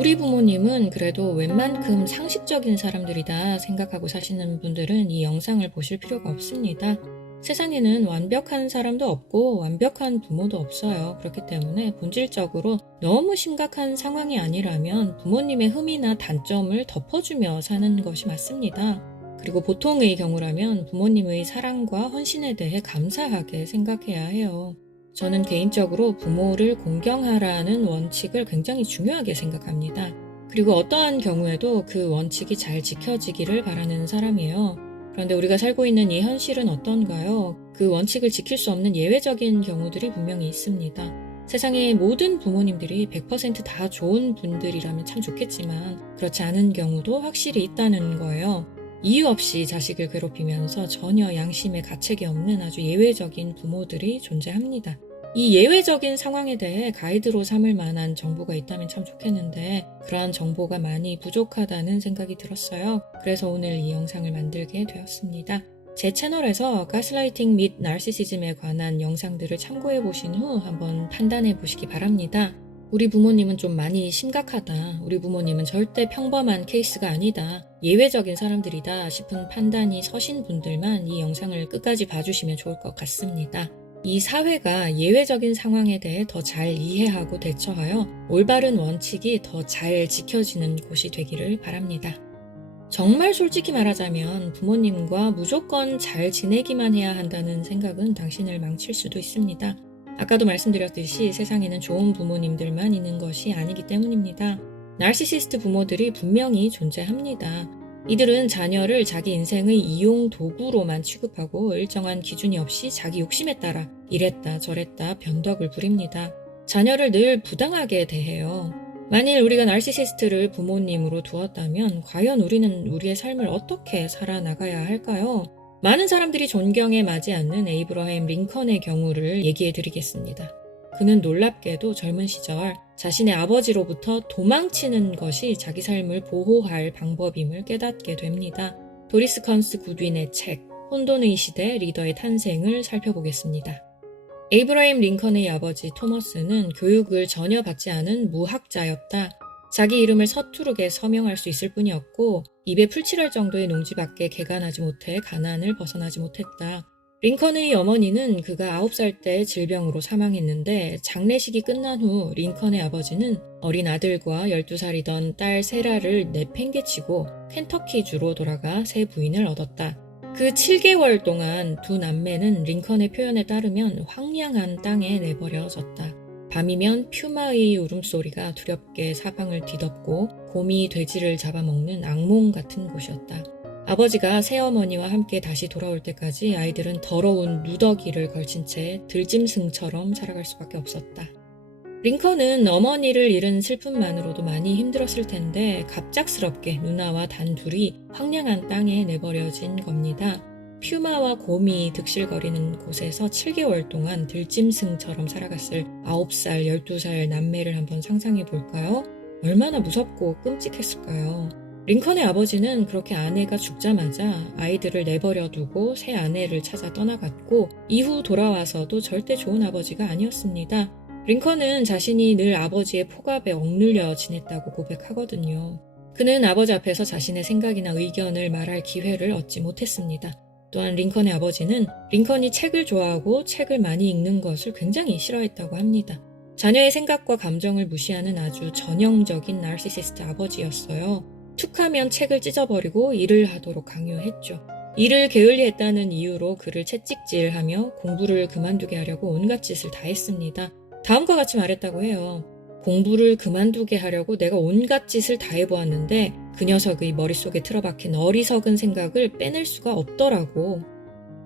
우리 부모님은 그래도 웬만큼 상식적인 사람들이다 생각하고 사시는 분들은 이 영상을 보실 필요가 없습니다. 세상에는 완벽한 사람도 없고 완벽한 부모도 없어요. 그렇기 때문에 본질적으로 너무 심각한 상황이 아니라면 부모님의 흠이나 단점을 덮어주며 사는 것이 맞습니다. 그리고 보통의 경우라면 부모님의 사랑과 헌신에 대해 감사하게 생각해야 해요. 저는 개인적으로 부모를 공경하라는 원칙을 굉장히 중요하게 생각합니다. 그리고 어떠한 경우에도 그 원칙이 잘 지켜지기를 바라는 사람이에요. 그런데 우리가 살고 있는 이 현실은 어떤가요? 그 원칙을 지킬 수 없는 예외적인 경우들이 분명히 있습니다. 세상의 모든 부모님들이 100%다 좋은 분들이라면 참 좋겠지만 그렇지 않은 경우도 확실히 있다는 거예요. 이유 없이 자식을 괴롭히면서 전혀 양심의 가책이 없는 아주 예외적인 부모들이 존재합니다. 이 예외적인 상황에 대해 가이드로 삼을 만한 정보가 있다면 참 좋겠는데 그러한 정보가 많이 부족하다는 생각이 들었어요. 그래서 오늘 이 영상을 만들게 되었습니다. 제 채널에서 가스라이팅 및 나르시시즘에 관한 영상들을 참고해 보신 후 한번 판단해 보시기 바랍니다. 우리 부모님은 좀 많이 심각하다. 우리 부모님은 절대 평범한 케이스가 아니다. 예외적인 사람들이다 싶은 판단이 서신 분들만 이 영상을 끝까지 봐주시면 좋을 것 같습니다. 이 사회가 예외적인 상황에 대해 더 잘 이해하고 대처하여 올바른 원칙이 더 잘 지켜지는 곳이 되기를 바랍니다. 정말 솔직히 말하자면 부모님과 무조건 잘 지내기만 해야 한다는 생각은 당신을 망칠 수도 있습니다. 아까도 말씀드렸듯이 세상에는 좋은 부모님들만 있는 것이 아니기 때문입니다. 나르시시스트 부모들이 분명히 존재합니다. 이들은 자녀를 자기 인생의 이용 도구로만 취급하고 일정한 기준이 없이 자기 욕심에 따라 이랬다 저랬다 변덕을 부립니다. 자녀를 늘 부당하게 대해요. 만일 우리가 나르시시스트를 부모님으로 두었다면 과연 우리는 우리의 삶을 어떻게 살아나가야 할까요? 많은 사람들이 존경에 맞지 않는 에이브러햄 링컨의 경우를 얘기해 드리겠습니다. 그는 놀랍게도 젊은 시절 자신의 아버지로부터 도망치는 것이 자기 삶을 보호할 방법임을 깨닫게 됩니다. 도리스 컨스 굿윈의 책 혼돈의 시대 리더의 탄생을 살펴보겠습니다. 에이브러햄 링컨의 아버지 토머스는 교육을 전혀 받지 않은 무학자였다. 자기 이름을 서투르게 서명할 수 있을 뿐이었고 입에 풀칠할 정도의 농지밖에 개간하지 못해 가난을 벗어나지 못했다. 링컨의 어머니는 그가 9살 때 질병으로 사망했는데 장례식이 끝난 후 링컨의 아버지는 어린 아들과 12살이던 딸 세라를 내팽개치고 켄터키주로 돌아가 새 부인을 얻었다. 그 7개월 동안 두 남매는 링컨의 표현에 따르면 황량한 땅에 내버려졌다. 밤이면 퓨마의 울음소리가 두렵게 사방을 뒤덮고 곰이 돼지를 잡아먹는 악몽 같은 곳이었다. 아버지가 새어머니와 함께 다시 돌아올 때까지 아이들은 더러운 누더기를 걸친 채 들짐승처럼 살아갈 수밖에 없었다. 링컨은 어머니를 잃은 슬픔만으로도 많이 힘들었을 텐데 갑작스럽게 누나와 단둘이 황량한 땅에 내버려진 겁니다. 퓨마와 곰이 득실거리는 곳에서 7개월 동안 들짐승처럼 살아갔을 9살, 12살 남매를 한번 상상해 볼까요? 얼마나 무섭고 끔찍했을까요? 링컨의 아버지는 그렇게 아내가 죽자마자 아이들을 내버려두고 새 아내를 찾아 떠나갔고 이후 돌아와서도 절대 좋은 아버지가 아니었습니다. 링컨은 자신이 늘 아버지의 폭압에 억눌려 지냈다고 고백하거든요. 그는 아버지 앞에서 자신의 생각이나 의견을 말할 기회를 얻지 못했습니다. 또한 링컨의 아버지는 링컨이 책을 좋아하고 책을 많이 읽는 것을 굉장히 싫어했다고 합니다. 자녀의 생각과 감정을 무시하는 아주 전형적인 나르시시스트 아버지였어요. 툭하면 책을 찢어버리고 일을 하도록 강요했죠. 일을 게을리했다는 이유로 그를 채찍질하며 공부를 그만두게 하려고 온갖 짓을 다 했습니다. 다음과 같이 말했다고 해요. 공부를 그만두게 하려고 내가 온갖 짓을 다 해보았는데 그 녀석의 머릿속에 틀어박힌 어리석은 생각을 빼낼 수가 없더라고.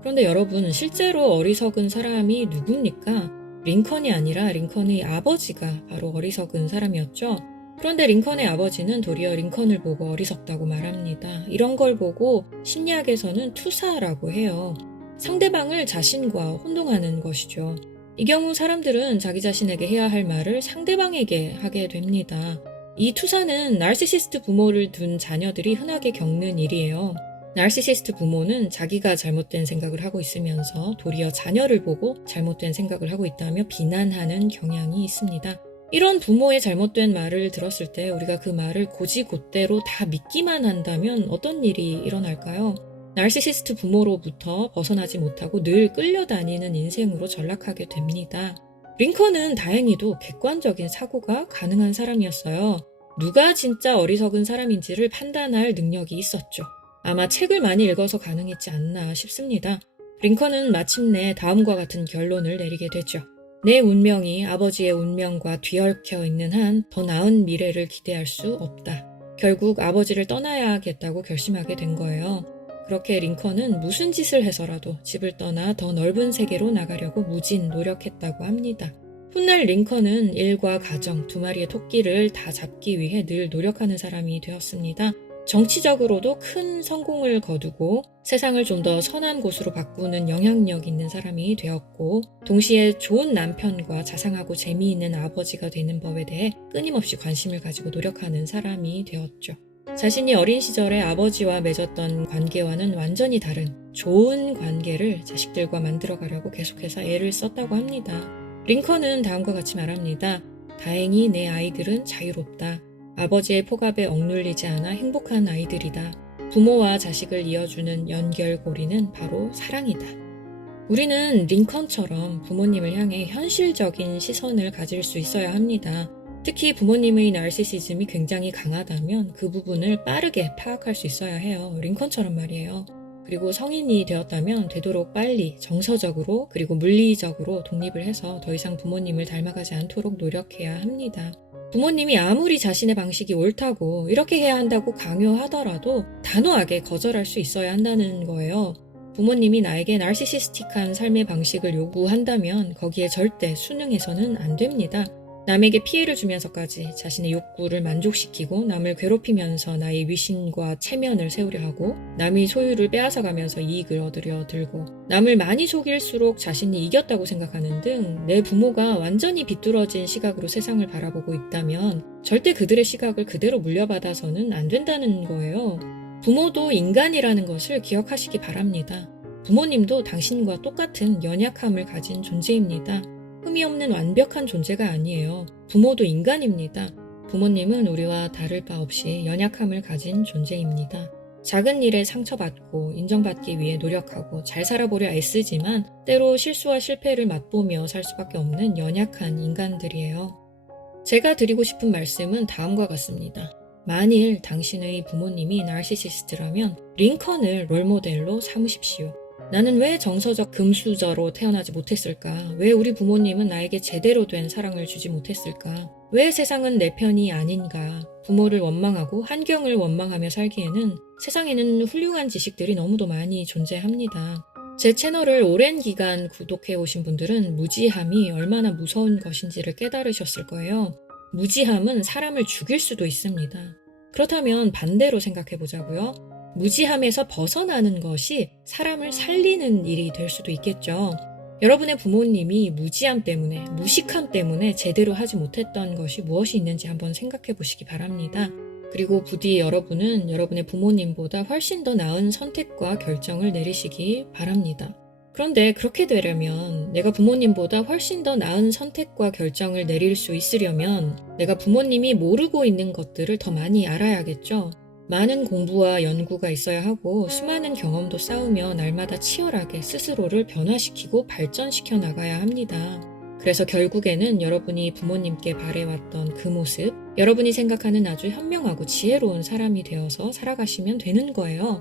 그런데 여러분, 실제로 어리석은 사람이 누굽니까? 링컨이 아니라 링컨의 아버지가 바로 어리석은 사람이었죠. 그런데 링컨의 아버지는 도리어 링컨을 보고 어리석다고 말합니다. 이런 걸 보고 심리학에서는 투사라고 해요. 상대방을 자신과 혼동하는 것이죠. 이 경우 사람들은 자기 자신에게 해야 할 말을 상대방에게 하게 됩니다. 이 투사는 나르시시스트 부모를 둔 자녀들이 흔하게 겪는 일이에요. 나르시시스트 부모는 자기가 잘못된 생각을 하고 있으면서 도리어 자녀를 보고 잘못된 생각을 하고 있다며 비난하는 경향이 있습니다. 이런 부모의 잘못된 말을 들었을 때 우리가 그 말을 곧이곧대로 다 믿기만 한다면 어떤 일이 일어날까요? 나르시시스트 부모로부터 벗어나지 못하고 늘 끌려다니는 인생으로 전락하게 됩니다. 링컨은 다행히도 객관적인 사고가 가능한 사람이었어요. 누가 진짜 어리석은 사람인지를 판단할 능력이 있었죠. 아마 책을 많이 읽어서 가능했지 않나 싶습니다. 링컨은 마침내 다음과 같은 결론을 내리게 되죠. 내 운명이 아버지의 운명과 뒤얽혀 있는 한 더 나은 미래를 기대할 수 없다. 결국 아버지를 떠나야겠다고 결심하게 된 거예요. 그렇게 링컨은 무슨 짓을 해서라도 집을 떠나 더 넓은 세계로 나가려고 무진 노력했다고 합니다. 훗날 링컨은 일과 가정, 두 마리의 토끼를 다 잡기 위해 늘 노력하는 사람이 되었습니다. 정치적으로도 큰 성공을 거두고 세상을 좀 더 선한 곳으로 바꾸는 영향력 있는 사람이 되었고, 동시에 좋은 남편과 자상하고 재미있는 아버지가 되는 법에 대해 끊임없이 관심을 가지고 노력하는 사람이 되었죠. 자신이 어린 시절에 아버지와 맺었던 관계와는 완전히 다른 좋은 관계를 자식들과 만들어가려고 계속해서 애를 썼다고 합니다. 링컨은 다음과 같이 말합니다. 다행히 내 아이들은 자유롭다. 아버지의 폭압에 억눌리지 않아 행복한 아이들이다. 부모와 자식을 이어주는 연결고리는 바로 사랑이다. 우리는 링컨처럼 부모님을 향해 현실적인 시선을 가질 수 있어야 합니다. 특히 부모님의 나르시시즘이 굉장히 강하다면 그 부분을 빠르게 파악할 수 있어야 해요. 링컨처럼 말이에요. 그리고 성인이 되었다면 되도록 빨리 정서적으로 그리고 물리적으로 독립을 해서 더 이상 부모님을 닮아가지 않도록 노력해야 합니다. 부모님이 아무리 자신의 방식이 옳다고 이렇게 해야 한다고 강요하더라도 단호하게 거절할 수 있어야 한다는 거예요. 부모님이 나에게 나르시시스틱한 삶의 방식을 요구한다면 거기에 절대 순응해서는 안 됩니다. 남에게 피해를 주면서까지 자신의 욕구를 만족시키고 남을 괴롭히면서 나의 위신과 체면을 세우려 하고 남의 소유를 빼앗아가면서 이익을 얻으려 들고 남을 많이 속일수록 자신이 이겼다고 생각하는 등 내 부모가 완전히 비뚤어진 시각으로 세상을 바라보고 있다면 절대 그들의 시각을 그대로 물려받아서는 안 된다는 거예요. 부모도 인간이라는 것을 기억하시기 바랍니다. 부모님도 당신과 똑같은 연약함을 가진 존재입니다. 흠이 없는 완벽한 존재가 아니에요. 부모도 인간입니다. 부모님은 우리와 다를 바 없이 연약함을 가진 존재입니다. 작은 일에 상처받고 인정받기 위해 노력하고 잘 살아보려 애쓰지만 때로 실수와 실패를 맛보며 살 수밖에 없는 연약한 인간들이에요. 제가 드리고 싶은 말씀은 다음과 같습니다. 만일 당신의 부모님이 나르시시스트라면 링컨을 롤모델로 삼으십시오. 나는 왜 정서적 금수저로 태어나지 못했을까? 왜 우리 부모님은 나에게 제대로 된 사랑을 주지 못했을까? 왜 세상은 내 편이 아닌가? 부모를 원망하고 환경을 원망하며 살기에는 세상에는 훌륭한 지식들이 너무도 많이 존재합니다. 제 채널을 오랜 기간 구독해 오신 분들은 무지함이 얼마나 무서운 것인지를 깨달으셨을 거예요. 무지함은 사람을 죽일 수도 있습니다. 그렇다면 반대로 생각해 보자고요. 무지함에서 벗어나는 것이 사람을 살리는 일이 될 수도 있겠죠. 여러분의 부모님이 무지함 때문에, 무식함 때문에 제대로 하지 못했던 것이 무엇이 있는지 한번 생각해 보시기 바랍니다. 그리고 부디 여러분은 여러분의 부모님보다 훨씬 더 나은 선택과 결정을 내리시기 바랍니다. 그런데 그렇게 되려면 내가 부모님보다 훨씬 더 나은 선택과 결정을 내릴 수 있으려면 내가 부모님이 모르고 있는 것들을 더 많이 알아야겠죠. 많은 공부와 연구가 있어야 하고 수많은 경험도 쌓으며 날마다 치열하게 스스로를 변화시키고 발전시켜 나가야 합니다. 그래서 결국에는 여러분이 부모님께 바래왔던 그 모습, 여러분이 생각하는 아주 현명하고 지혜로운 사람이 되어서 살아가시면 되는 거예요.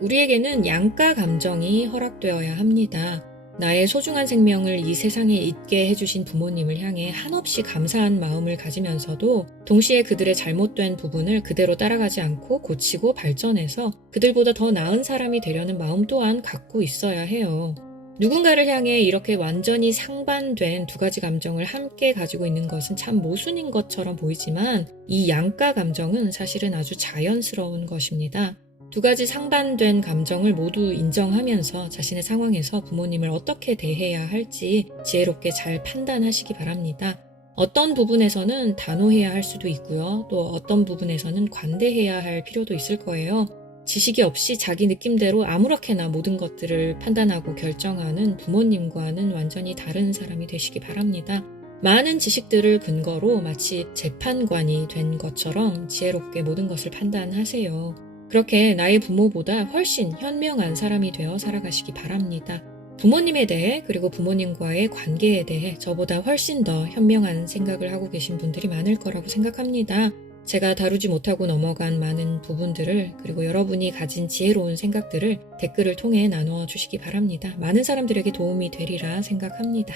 우리에게는 양가 감정이 허락되어야 합니다. 나의 소중한 생명을 이 세상에 있게 해주신 부모님을 향해 한없이 감사한 마음을 가지면서도 동시에 그들의 잘못된 부분을 그대로 따라가지 않고 고치고 발전해서 그들보다 더 나은 사람이 되려는 마음 또한 갖고 있어야 해요. 누군가를 향해 이렇게 완전히 상반된 두 가지 감정을 함께 가지고 있는 것은 참 모순인 것처럼 보이지만 이 양가 감정은 사실은 아주 자연스러운 것입니다. 두 가지 상반된 감정을 모두 인정하면서 자신의 상황에서 부모님을 어떻게 대해야 할지 지혜롭게 잘 판단하시기 바랍니다. 어떤 부분에서는 단호해야 할 수도 있고요. 또 어떤 부분에서는 관대해야 할 필요도 있을 거예요. 지식이 없이 자기 느낌대로 아무렇게나 모든 것들을 판단하고 결정하는 부모님과는 완전히 다른 사람이 되시기 바랍니다. 많은 지식들을 근거로 마치 재판관이 된 것처럼 지혜롭게 모든 것을 판단하세요. 그렇게 나의 부모보다 훨씬 현명한 사람이 되어 살아가시기 바랍니다. 부모님에 대해 그리고 부모님과의 관계에 대해 저보다 훨씬 더 현명한 생각을 하고 계신 분들이 많을 거라고 생각합니다. 제가 다루지 못하고 넘어간 많은 부분들을 그리고 여러분이 가진 지혜로운 생각들을 댓글을 통해 나눠주시기 바랍니다. 많은 사람들에게 도움이 되리라 생각합니다.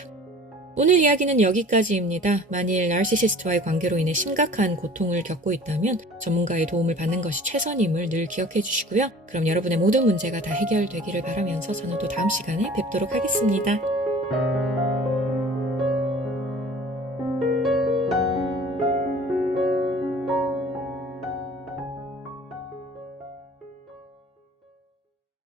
오늘 이야기는 여기까지입니다. 만일 나르시시스트와의 관계로 인해 심각한 고통을 겪고 있다면 전문가의 도움을 받는 것이 최선임을 늘 기억해 주시고요. 그럼 여러분의 모든 문제가 다 해결되기를 바라면서 저는 또 다음 시간에 뵙도록 하겠습니다.